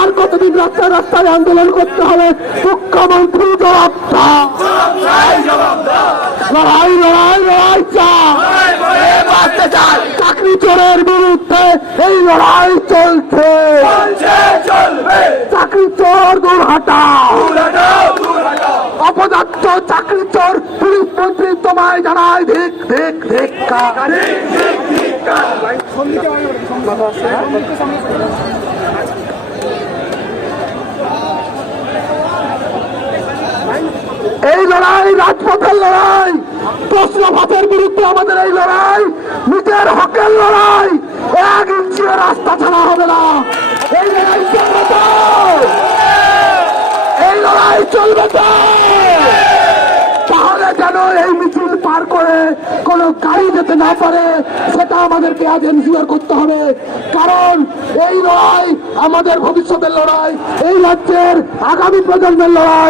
আর কতদিন রাস্তায় রাস্তায় আন্দোলন করতে হবে? মুখ্যমন্ত্রী লড়াই লড়াই লড়াই চাই। চাকরি চোরের বিরুদ্ধে এই লড়াই চলছে। চাকরি চোর দূর হাটাও, অপদার্থ চাকরি চোর পুলিশ মন্ত্রী তোমায় জানাই ধিক ধিক ধিক্কার। এই লড়াই রাজপথের লড়াই, প্রশ্ন ভাতের বিরুদ্ধে আমাদের এই লড়াই, নিজের হকের লড়াই। 1 ইঞ্চিও রাস্তা ছাড়া হবে না। এই লড়াই চলবে তো, এই লড়াই চলবে তো। তাহলে যেন এই মিছিল পার করে কোনো গাড়ি যেতে না পারে, সেটা আমাদেরকে আজ এনশিওর করতে হবে। কারণ এই লড়াই আমাদের ভবিষ্যতের লড়াই, এই রাজ্যের আগামী প্রজন্মের লড়াই।